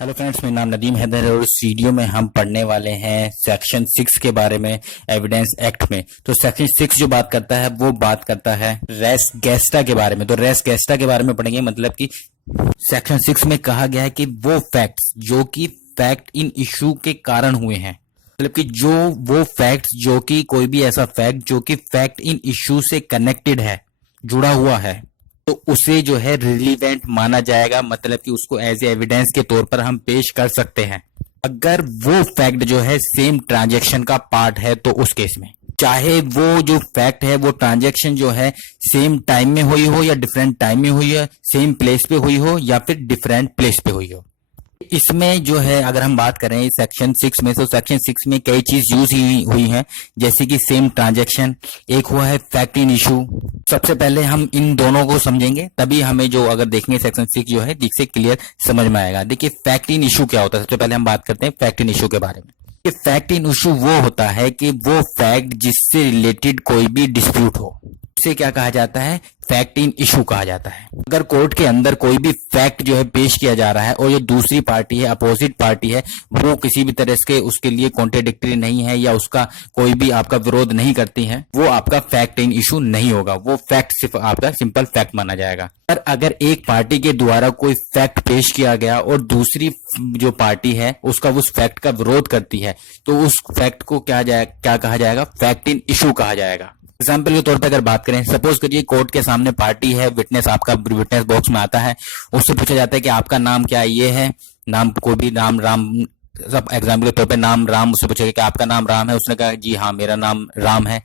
Hello friends, मेरा नाम नदीम हैदर है और इस वीडियो में हम पढ़ने वाले हैं सेक्शन 6 के बारे में एविडेंस एक्ट में। तो सेक्शन 6 जो बात करता है वो बात करता है रेस गेस्टा के बारे में। तो रेस गेस्टा के बारे में पढ़ेंगे। मतलब कि सेक्शन 6 में कहा गया है कि वो फैक्ट्स जो कि फैक्ट इन इशू के कारण हुए हैं, मतलब कि जो वो फैक्ट्स जो कि कोई भी ऐसा फैक्ट जो कि फैक्ट इन इशू से कनेक्टेड है, जुड़ा हुआ है, तो उसे जो है रिलीवेंट माना जाएगा। मतलब कि उसको एज एविडेंस के तौर पर हम पेश कर सकते हैं अगर वो फैक्ट जो है सेम ट्रांजैक्शन का पार्ट है। तो उस केस में चाहे वो जो फैक्ट है वो ट्रांजैक्शन जो है सेम टाइम में हुई हो या डिफरेंट टाइम में हुई है, सेम प्लेस पे हुई हो या फिर डिफरेंट प्लेस पे हुई हो। इसमें जो है अगर हम बात करें सेक्शन 6 में, तो सेक्शन 6 में कई चीज यूज हुई हैं, जैसे कि सेम ट्रांजैक्शन, एक हुआ है फैक्ट इन इशू। सबसे पहले हम इन दोनों को समझेंगे, तभी हमें जो अगर देखेंगे सेक्शन 6 जो है दिख से क्लियर समझ में आएगा। देखिए फैक्ट इन इशू क्या होता है। सबसे पहले हम बात करते हैं फैक्ट इन इशू के बारे में। कि फैक्ट इन इशू वो होता है कि वो फैक्ट जिससे रिलेटेड कोई भी डिस्प्यूट हो, उसे क्या कहा जाता है, फैक्ट इन इशू कहा जाता है। अगर कोर्ट के अंदर कोई भी फैक्ट जो है पेश किया जा रहा है और जो दूसरी पार्टी है, अपोजिट पार्टी है, वो किसी भी तरह से उसके लिए कॉन्ट्रेडिक्टरी नहीं है या उसका कोई भी आपका विरोध नहीं करती है, वो आपका फैक्ट इन इशू नहीं होगा। वो फैक्ट सिर्फ आपका सिंपल फैक्ट माना जाएगा। पर अगर एक पार्टी के द्वारा कोई फैक्ट पेश किया गया और दूसरी जो पार्टी है उसका उस फैक्ट का विरोध करती है, तो उस फैक्ट को क्या कहा जाएगा, फैक्ट इन इशू कहा जाएगा। एग्जाम्पल के तौर पे अगर बात करें, सपोज करिए कोर्ट के सामने पार्टी है, विटनेस आपका विटनेस बॉक्स में आता है, उससे पूछा जाता है कि आपका नाम क्या है, ये है नाम, कोई भी नाम राम, सब एग्जाम्पल के तौर पे नाम राम, उससे पूछेगा कि आपका नाम राम है, उसने कहा जी हाँ मेरा नाम राम है।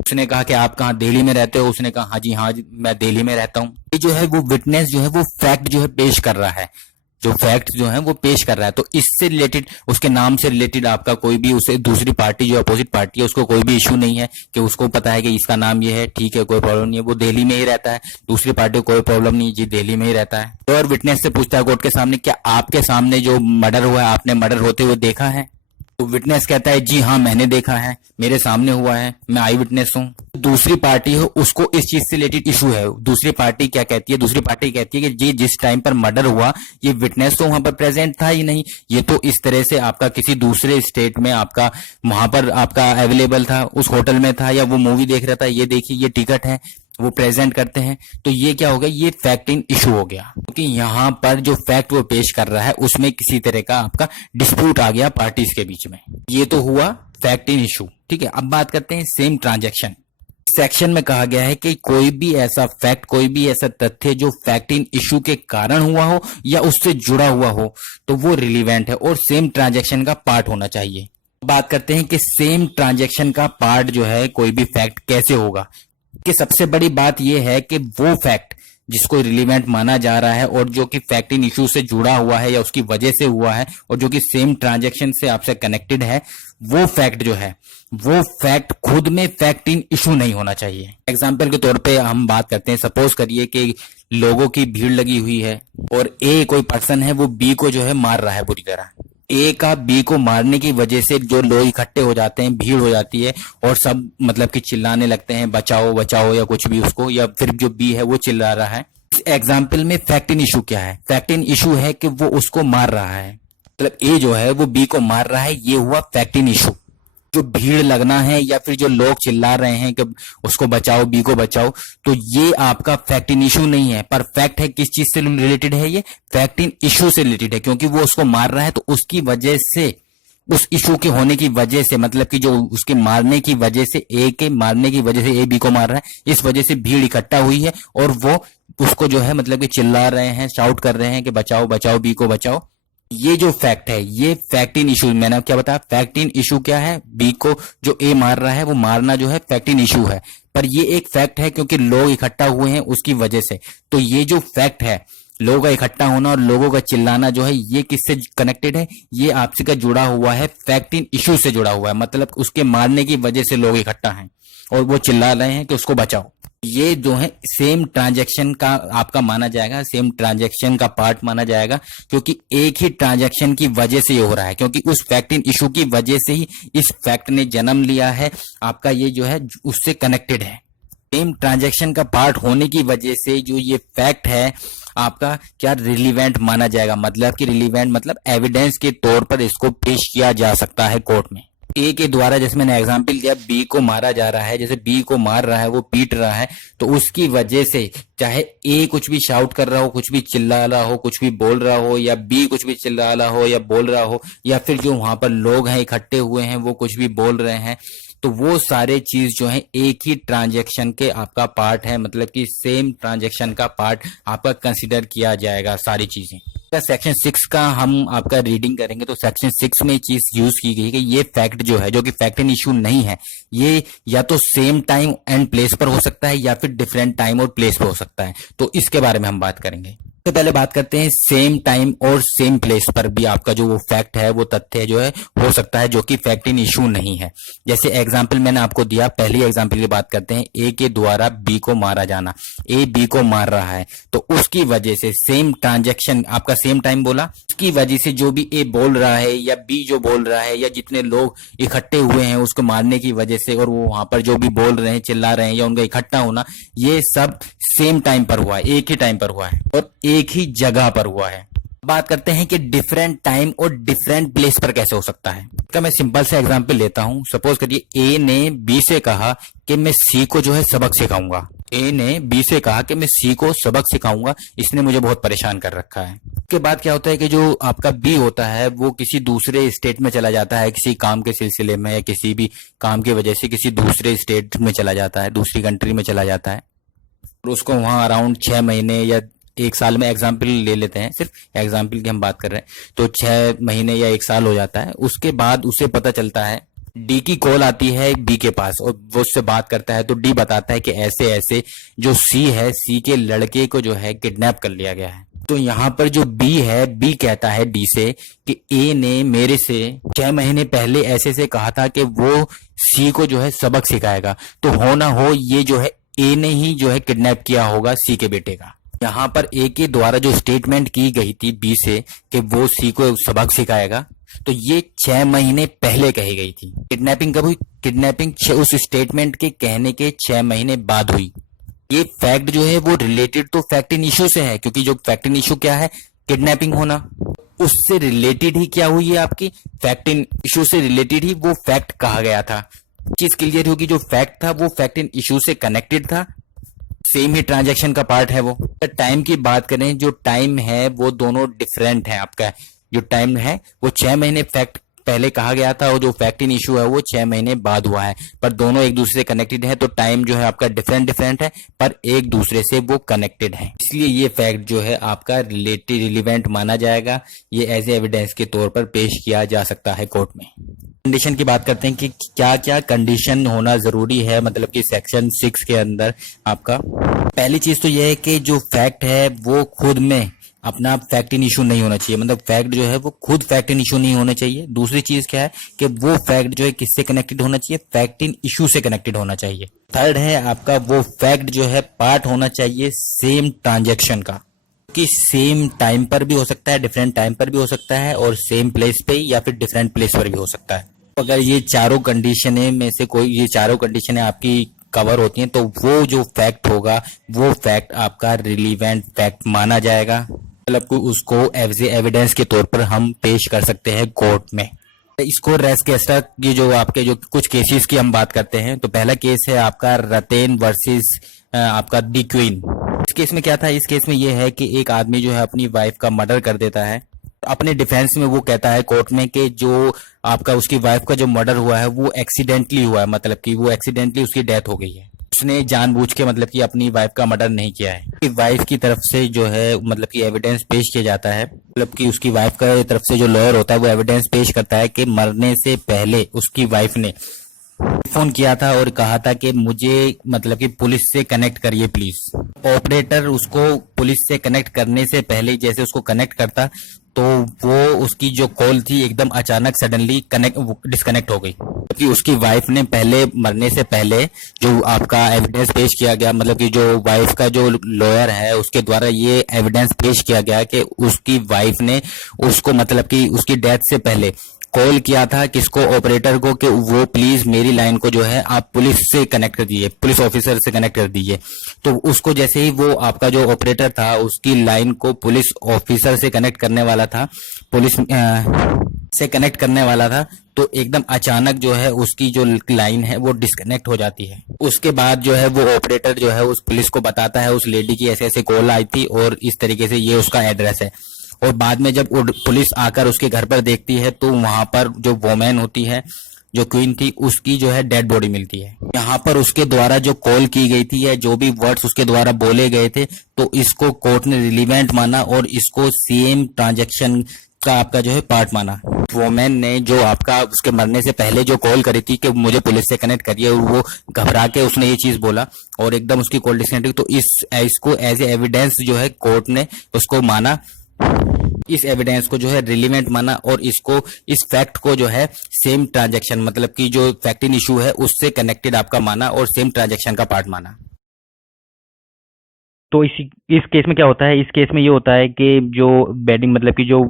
उसने कहा कि आप कहाँ, दिल्ली में रहते हो, उसने कहा हाँ जी मैं दिल्ली में रहता हूँ। ये जो है वो विटनेस जो है वो फैक्ट जो है पेश कर रहा है, जो फैक्ट जो है वो पेश कर रहा है। तो इससे रिलेटेड, उसके नाम से रिलेटेड आपका कोई भी, उसे दूसरी पार्टी जो अपोजिट पार्टी है उसको कोई भी इशू नहीं है कि उसको पता है कि इसका नाम ये है, ठीक है कोई प्रॉब्लम नहीं है, वो दिल्ली में ही रहता है। दूसरी पार्टी को कोई प्रॉब्लम नहीं, जी दिल्ली में ही रहता है। तो और विटनेस से पूछता है कोर्ट के सामने, क्या आपके सामने जो मर्डर हुआ है आपने मर्डर होते हुए देखा है? तो विटनेस कहता है जी हाँ मैंने देखा है, मेरे सामने हुआ है, मैं आई विटनेस हूँ। दूसरी पार्टी हो उसको इस चीज से रिलेटेड इशू है। दूसरी पार्टी क्या कहती है, दूसरी पार्टी कहती है कि जी जिस टाइम पर मर्डर हुआ ये विटनेस तो वहां पर प्रेजेंट था ही नहीं, ये तो इस तरह से आपका किसी दूसरे स्टेट में आपका वहां पर आपका अवेलेबल था, उस होटल में था या वो मूवी देख रहा था, ये देखिए ये टिकट है, वो प्रेजेंट करते हैं। तो ये क्या हो गया, ये फैक्ट इन इशू हो गया, क्योंकि यहाँ पर जो फैक्ट वो पेश कर रहा है उसमें किसी तरह का आपका डिस्प्यूट आ गया पार्टीज के बीच में। ये तो हुआ फैक्ट इन इशू, ठीक है। अब बात करते हैं सेम ट्रांजैक्शन। सेक्शन में कहा गया है कि कोई भी ऐसा फैक्ट, कोई भी ऐसा तथ्य जो फैक्ट इन इशू के कारण हुआ हो या उससे जुड़ा हुआ हो, तो वो रिलीवेंट है और सेम ट्रांजैक्शन का पार्ट होना चाहिए। बात करते हैं कि सेम ट्रांजैक्शन का पार्ट जो है कोई भी फैक्ट कैसे होगा। कि सबसे बड़ी बात यह है कि वो फैक्ट जिसको रिलीवेंट माना जा रहा है और जो कि फैक्ट इन इशू से जुड़ा हुआ है या उसकी वजह से हुआ है और जो कि सेम ट्रांजैक्शन से आपसे कनेक्टेड है, वो फैक्ट जो है वो फैक्ट खुद में फैक्ट इन इशू नहीं होना चाहिए। एग्जाम्पल के तौर पे हम बात करते हैं, सपोज करिए कि लोगों की भीड़ लगी हुई है और ए कोई पर्सन है वो बी को जो है मार रहा है बुरी तरह। ए का बी को मारने की वजह से जो लोग इकट्ठे हो जाते हैं, भीड़ हो जाती है और सब मतलब कि चिल्लाने लगते हैं बचाओ बचाओ या कुछ भी उसको, या फिर जो बी है वो चिल्ला रहा है। इस एग्जाम्पल में फैक्ट इन इशू क्या है, फैक्ट इन इशू है कि वो उसको मार रहा है, मतलब ए जो है वो बी को मार रहा है, ये हुआ फैक्ट इन इशू। जो भीड़ लगना है या फिर जो लोग चिल्ला रहे हैं कि उसको बचाओ, बी को बचाओ, तो ये आपका फैक्ट इन इशू नहीं है। पर फैक्ट है किस चीज से रिलेटेड है, ये फैक्ट इन इशू से रिलेटेड है, क्योंकि वो उसको मार रहा है तो उसकी वजह से, उस इशू के होने की वजह से, मतलब कि जो उसके मारने की वजह से, ए के मारने की वजह से ए बी को मार रहा है, इस वजह से भीड़ इकट्ठा हुई है और वो उसको जो है मतलब कि चिल्ला रहे हैं, शाउट कर रहे हैं कि बचाओ बचाओ, बी को बचाओ। ये जो फैक्ट है ये फैक्ट इन इशू, मैंने क्या बताया, फैक्ट इन इशू क्या है, बी को जो ए मार रहा है वो मारना जो है फैक्ट इन इशू है। पर ये एक फैक्ट है क्योंकि लोग इकट्ठा हुए हैं उसकी वजह से। तो ये जो फैक्ट है, लोगों का इकट्ठा होना और लोगों का चिल्लाना जो है, ये किससे कनेक्टेड है, ये आपसे का जुड़ा हुआ है, फैक्ट इन इशू से जुड़ा हुआ है। मतलब उसके मारने की वजह से लोग इकट्ठा हैं और वो चिल्ला रहे हैं कि उसको बचाओ। ये जो है सेम ट्रांजैक्शन का आपका माना जाएगा, सेम ट्रांजैक्शन का पार्ट माना जाएगा, क्योंकि एक ही ट्रांजैक्शन की वजह से ये हो रहा है, क्योंकि उस फैक्ट इन इशू की वजह से ही इस फैक्ट ने जन्म लिया है, आपका ये जो है उससे कनेक्टेड है। सेम ट्रांजैक्शन का पार्ट होने की वजह से जो ये फैक्ट है आपका क्या रिलीवेंट माना जाएगा, मतलब कि रिलीवेंट मतलब एविडेंस के तौर पर इसको पेश किया जा सकता है कोर्ट में। ए के द्वारा, जैसे मैंने एग्जांपल दिया, बी को मारा जा रहा है, जैसे बी को मार रहा है, वो पीट रहा है, तो उसकी वजह से चाहे ए कुछ भी शाउट कर रहा हो, कुछ भी चिल्ला रहा हो, कुछ भी बोल रहा हो, या बी कुछ भी चिल्ला रहा हो या बोल रहा हो, या फिर जो वहां पर लोग हैं इकट्ठे हुए हैं वो कुछ भी बोल रहे हैं, तो वो सारे चीज जो है एक ही ट्रांजैक्शन के आपका पार्ट है, मतलब कि सेम ट्रांजैक्शन का पार्ट आपका कंसिडर किया जाएगा सारी चीजें। सेक्शन 6 का हम आपका रीडिंग करेंगे तो सेक्शन 6 में चीज यूज की गई है कि ये फैक्ट जो है, जो कि फैक्ट एंड इशू नहीं है, ये या तो सेम टाइम एंड प्लेस पर हो सकता है या फिर डिफरेंट टाइम और प्लेस पर हो सकता है। तो इसके बारे में हम बात करेंगे। सबसे पहले बात करते हैं सेम टाइम और सेम प्लेस पर भी आपका जो वो फैक्ट है, वो तथ्य जो है हो सकता है, जो कि फैक्ट इन इशू नहीं है। जैसे एग्जांपल मैंने आपको दिया, पहली एग्जांपल की बात करते हैं, ए के द्वारा बी को मारा जाना। ए बी को मार रहा है तो उसकी वजह से सेम ट्रांजैक्शन, आपका सेम टाइम बोला, उसकी वजह से जो भी ए बोल रहा है या बी जो बोल रहा है या जितने लोग इकट्ठे हुए हैं उसको मारने की वजह से, और वो वहां पर जो भी बोल रहे हैं, चिल्ला रहे हैं, या उनका इकट्ठा होना, ये सब सेम टाइम पर हुआ है, एक ही टाइम पर हुआ है और एक ही जगह पर हुआ है। बात करते हैं कि डिफरेंट टाइम और डिफरेंट प्लेस पर कैसे हो सकता है। इसका मैं सिंपल सा एग्जांपल लेता हूं। सपोज करिए ए ने बी से कहा कि मैं सी को जो है सबक सिखाऊंगा। ए ने बी से कहा कि मैं सी को सबक सिखाऊंगा, इसने मुझे बहुत परेशान कर रखा है। उसके बाद क्या होता है कि जो आपका बी होता है वो किसी दूसरे स्टेट में चला जाता है, किसी काम के सिलसिले में या किसी भी काम की वजह से किसी दूसरे स्टेट में चला जाता है, दूसरी कंट्री में चला जाता है, और उसको वहां अराउंड 6 महीने या 1 साल में, एग्जाम्पल ले लेते हैं, सिर्फ एग्जाम्पल की हम बात कर रहे हैं, तो 6 महीने या 1 साल हो जाता है। उसके बाद उसे पता चलता है, डी की कॉल आती है बी के पास और वो उससे बात करता है, तो डी बताता है कि ऐसे ऐसे जो सी है, सी के लड़के को जो है किडनैप कर लिया गया है। तो यहाँ पर जो बी है, बी कहता है डी से कि ए ने मेरे से 6 महीने पहले ऐसे से कहा था कि वो सी को जो है सबक सिखाएगा, तो हो ना हो ये जो है ए ने ही जो है किडनैप किया होगा सी के बेटे का। यहाँ पर ए के द्वारा जो स्टेटमेंट की गई थी बी से कि वो सी को सबक सिखाएगा, तो ये 6 महीने पहले कही गई थी। किडनैपिंग कब हुई? किडनैपिंग उस स्टेटमेंट के कहने के 6 महीने बाद हुई। ये फैक्ट जो है वो रिलेटेड तो फैक्ट इन इशू से है, क्योंकि जो फैक्ट इन इशू क्या है, किडनैपिंग होना, उससे रिलेटेड ही क्या हुई है आपकी, फैक्ट इन इशू से रिलेटेड ही वो फैक्ट कहा गया था। चीज क्लियर होगी, जो फैक्ट था वो फैक्ट इन इशू से कनेक्टेड था, सेम ही ट्रांजैक्शन का पार्ट है वो। टाइम की बात करें, जो टाइम है वो दोनों डिफरेंट है। आपका जो टाइम है वो 6 महीने फैक्ट पहले कहा गया था और जो फैक्ट इन इशू है वो 6 महीने बाद हुआ है, पर दोनों एक दूसरे से कनेक्टेड है, तो टाइम जो है आपका डिफरेंट है पर एक दूसरे से वो कनेक्टेड है, इसलिए ये फैक्ट जो है आपका रिलेवेंट माना जाएगा। ये एज ए एविडेंस के तौर पर पेश किया जा सकता है कोर्ट में। कंडीशन की बात करते हैं कि क्या क्या कंडीशन होना जरूरी है, मतलब कि सेक्शन 6 के अंदर आपका पहली चीज तो यह है कि जो फैक्ट है वो खुद में अपना फैक्ट इन इशू नहीं होना चाहिए, मतलब फैक्ट जो है वो खुद फैक्ट इन इशू नहीं होना चाहिए। दूसरी चीज क्या है कि वो फैक्ट जो है किससे कनेक्टेड होना चाहिए, फैक्ट इन इशू से कनेक्टेड होना चाहिए। थर्ड है आपका वो फैक्ट जो है पार्ट होना चाहिए सेम ट्रांजैक्शन का, कि सेम टाइम पर भी हो सकता है, डिफरेंट टाइम पर भी हो सकता है, और सेम प्लेस पे या फिर डिफरेंट प्लेस पर भी हो सकता है। अगर ये चारों कंडीशनें में से कोई, ये चारों कंडीशनें आपकी कवर होती हैं, तो वो जो फैक्ट होगा वो फैक्ट आपका रिलीवेंट फैक्ट माना जाएगा, मतलब उसको एज ए एविडेंस के तौर पर हम पेश कर सकते हैं कोर्ट में। इसको रेस गेस्टा की जो आपके जो कुछ केसेस की हम बात करते हैं, तो पहला केस है आपका रतेन वर्सेस आपका दी क्वीन। इस केस में क्या था, इस केस में ये है कि एक आदमी जो है अपनी वाइफ का मर्डर कर देता है। अपने डिफेंस में वो कहता है कोर्ट में कि जो आपका उसकी वाइफ का जो मर्डर हुआ है वो एक्सीडेंटली हुआ है, मतलब कि वो एक्सीडेंटली उसकी डेथ हो गई है, उसने जानबूझ के मतलब कि अपनी वाइफ का मर्डर नहीं किया है। वाइफ की तरफ से जो है मतलब कि एविडेंस पेश किया जाता है, मतलब कि उसकी वाइफ का तरफ से जो लॉयर होता है वो एविडेंस पेश करता है कि मरने से पहले उसकी वाइफ ने फोन किया था और कहा था कि मुझे मतलब कि पुलिस से कनेक्ट करिए प्लीज। ऑपरेटर उसको पुलिस से कनेक्ट करने से पहले जैसे उसको कनेक्ट करता, तो वो उसकी जो कॉल थी एकदम अचानक सडनली डिस्कनेक्ट हो गई, क्योंकि उसकी वाइफ ने पहले मरने से पहले जो आपका एविडेंस पेश किया गया, मतलब कि जो वाइफ का जो लॉयर है उसके द्वारा ये एविडेंस पेश किया गया कि उसकी वाइफ ने उसको मतलब कि उसकी डेथ से पहले कॉल किया था किसको, ऑपरेटर को, कि वो प्लीज मेरी लाइन को जो है आप पुलिस से कनेक्ट कर दीजिए, पुलिस ऑफिसर से कनेक्ट कर दीजिए। तो उसको जैसे ही वो आपका जो ऑपरेटर था उसकी लाइन को पुलिस ऑफिसर से कनेक्ट करने वाला था, पुलिस से कनेक्ट करने वाला था, तो एकदम अचानक जो है उसकी जो लाइन है वो डिस्कनेक्ट हो जाती है। उसके बाद जो है वो ऑपरेटर जो है उस पुलिस को बताता है उस लेडी की ऐसे ऐसे कॉल आई थी और इस तरीके से ये उसका एड्रेस है। और बाद में जब पुलिस आकर उसके घर पर देखती है तो वहां पर जो वोमेन होती है, जो क्वीन थी, उसकी जो है डेड बॉडी मिलती है। यहाँ पर उसके द्वारा जो कॉल की गई थी या जो भी वर्ड्स उसके द्वारा बोले गए थे, तो इसको कोर्ट ने रिलीवेंट माना और इसको सेम ट्रांजैक्शन का आपका जो है पार्ट माना। वोमेन ने जो आपका उसके मरने से पहले जो कॉल करी थी कि मुझे पुलिस से कनेक्ट करिए, और वो घबरा के उसने ये चीज बोला और एकदम उसकी कॉल डिस्कनेक्ट, तो इसको एज ए एविडेंस जो है कोर्ट ने उसको माना, इस एविडेंस को जो है रिलीवेंट माना और इसको, इस फैक्ट को जो है सेम ट्रांजैक्शन, मतलब कि जो फैक्ट इन इशू है उससे कनेक्टेड आपका माना और सेम ट्रांजैक्शन का पार्ट माना। तो इस केस में क्या होता है, इस केस में ये होता है कि जो बेडिंग मतलब कि जो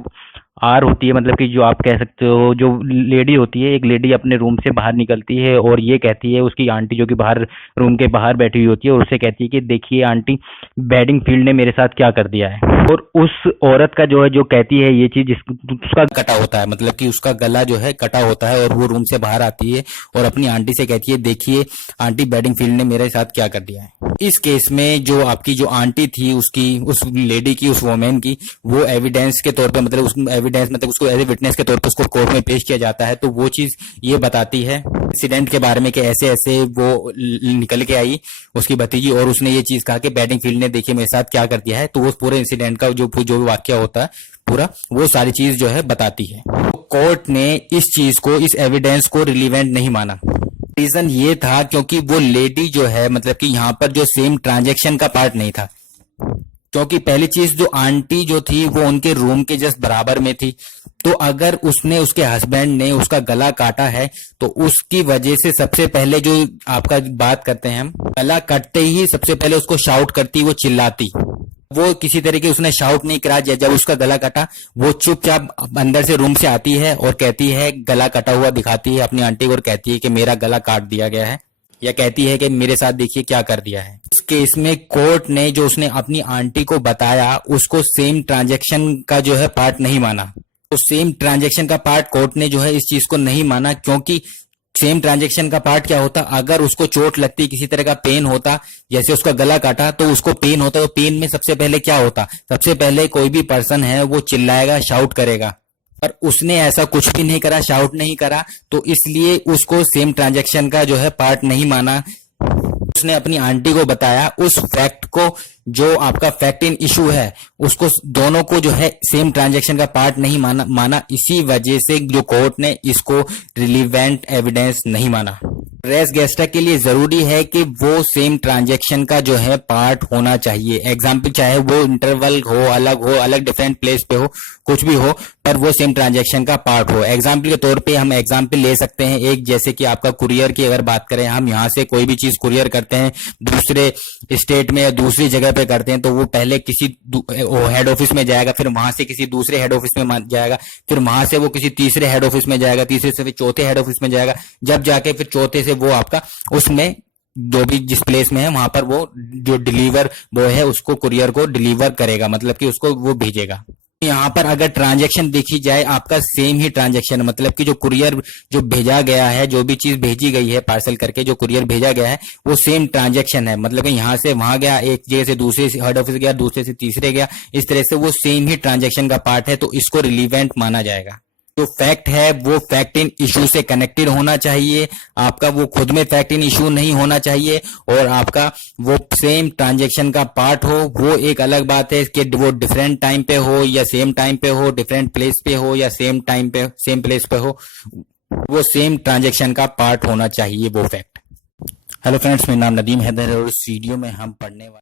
आर होती है, मतलब कि जो आप कह सकते हो जो लेडी होती है, एक लेडी अपने रूम से बाहर निकलती है और ये कहती है उसकी आंटी जो कि बाहर रूम के बाहर बैठी हुई होती है और उससे कहती है कि देखिए आंटी, बेडिंग फील्ड ने मेरे साथ क्या कर दिया है। और उस औरत का जो है जो कहती है ये चीज उसका कटा होता है, मतलब कि उसका गला जो है कटा होता है और वो रूम से बाहर आती है और अपनी आंटी से कहती है देखिए आंटी, बेडिंग फील्ड ने मेरे साथ क्या कर दिया है। इस केस में जो आपकी जो आंटी थी उसकी, उस लेडी की, उस वोमेन की, वो एविडेंस के तौर पे, मतलब उस एविडेंस मतलब उसको एज ए विटनेस के तौर पे उसको कोर्ट में पेश किया जाता है। तो वो चीज ये बताती है इंसिडेंट के बारे में कि ऐसे ऐसे वो निकल के आई उसकी भतीजी और उसने ये चीज कहा कि बेडिंग फील्ड ने देखिए मेरे साथ क्या कर दिया है। तो वो पूरे इंसिडेंट का जो भी वाक्य होता है पूरा, वो सारी चीज जो है बताती है। कोर्ट ने इस चीज को, इस एविडेंस को रिलीवेंट नहीं माना। रीजन ये था क्योंकि वो लेडी जो है, मतलब कि यहाँ पर जो सेम ट्रांजैक्शन का पार्ट नहीं था, क्योंकि पहली चीज जो आंटी जो थी वो उनके रूम के जस्ट बराबर में थी। तो अगर उसने, उसके हस्बैंड ने उसका गला काटा है तो उसकी वजह से सबसे पहले जो आपका बात करते हैं हम, गला कटते ही सबसे पहले उसको शाउट करती, वो चिल्लाती। वो किसी तरीके उसने शाउट नहीं करा, जब उसका गला कटा वो चुपचाप अंदर से रूम से आती है और कहती है, गला कटा हुआ दिखाती है अपनी आंटी को और कहती है कि मेरा गला काट दिया गया है, या कहती है कि मेरे साथ देखिए क्या कर दिया है। इस केस में कोर्ट ने जो उसने अपनी आंटी को बताया उसको सेम ट्रांजैक्शन का जो है पार्ट नहीं माना। तो सेम ट्रांजैक्शन का पार्ट कोर्ट ने जो है इस चीज को नहीं माना, क्योंकि सेम ट्रांजैक्शन का पार्ट क्या होता, अगर उसको चोट लगती, किसी तरह का पेन होता, जैसे उसका गला काटा तो उसको पेन होता, तो पेन में सबसे पहले क्या होता, सबसे पहले कोई भी पर्सन है वो चिल्लाएगा, शाउट करेगा। पर उसने ऐसा कुछ भी नहीं करा, शाउट नहीं करा, तो इसलिए उसको सेम ट्रांजैक्शन का जो है पार्ट नहीं माना। उसने अपनी आंटी को बताया उस फैक्ट को, जो आपका फैक्ट इन इशू है, उसको दोनों को जो है सेम ट्रांजैक्शन का पार्ट नहीं माना। इसी वजह से जो कोर्ट ने इसको रिलीवेंट एविडेंस नहीं माना। रेस गेस्टा के लिए जरूरी है कि वो सेम ट्रांजैक्शन का जो है पार्ट होना चाहिए। एग्जाम्पल चाहे वो इंटरवल हो, अलग डिफरेंट प्लेस पे हो, कुछ भी हो, पर वो सेम ट्रांजैक्शन का पार्ट हो। एग्जाम्पल के तौर पे हम एग्जाम्पल ले सकते हैं एक, जैसे कि आपका कुरियर की अगर बात करें, हम यहाँ से कोई भी चीज कुरियर करते हैं दूसरे स्टेट में या दूसरी जगह पे करते हैं, तो वो पहले किसी हेड ऑफिस में जाएगा, फिर वहां से किसी दूसरे हेड ऑफिस में जाएगा, फिर वहां से वो किसी तीसरे हेड ऑफिस में जाएगा, तीसरे से फिर चौथे हेड ऑफिस में जाएगा, जब जाके फिर चौथे से वो आपका उसमें जो भी जिस प्लेस में है वहां पर वो जो डिलीवर बॉय है उसको, कुरियर को डिलीवर करेगा, मतलब कि उसको वो भेजेगा। यहाँ पर अगर ट्रांजैक्शन देखी जाए, आपका सेम ही ट्रांजैक्शन, मतलब कि जो कुरियर जो भेजा गया है, जो भी चीज भेजी गई है पार्सल करके, जो कुरियर भेजा गया है वो सेम ट्रांजैक्शन है। मतलब कि यहाँ से वहां गया, एक जगह से दूसरे हेड ऑफिस गया, दूसरे से तीसरे गया, इस तरह से वो सेम ही ट्रांजैक्शन का पार्ट है, तो इसको रिलीवेंट माना जाएगा। जो फैक्ट है वो फैक्ट इन इशू से कनेक्टेड होना चाहिए, आपका वो खुद में फैक्ट इन इशू नहीं होना चाहिए, और आपका वो सेम ट्रांजैक्शन का पार्ट हो। वो एक अलग बात है कि वो डिफरेंट टाइम पे हो या सेम टाइम पे हो, डिफरेंट प्लेस पे हो या सेम टाइम पे सेम प्लेस पे हो, वो सेम ट्रांजैक्शन का पार्ट होना चाहिए वो फैक्ट। हेलो फ्रेंड्स, मेरा नाम नदीम हैदर है और इस वीडियो में हम पढ़ने वाले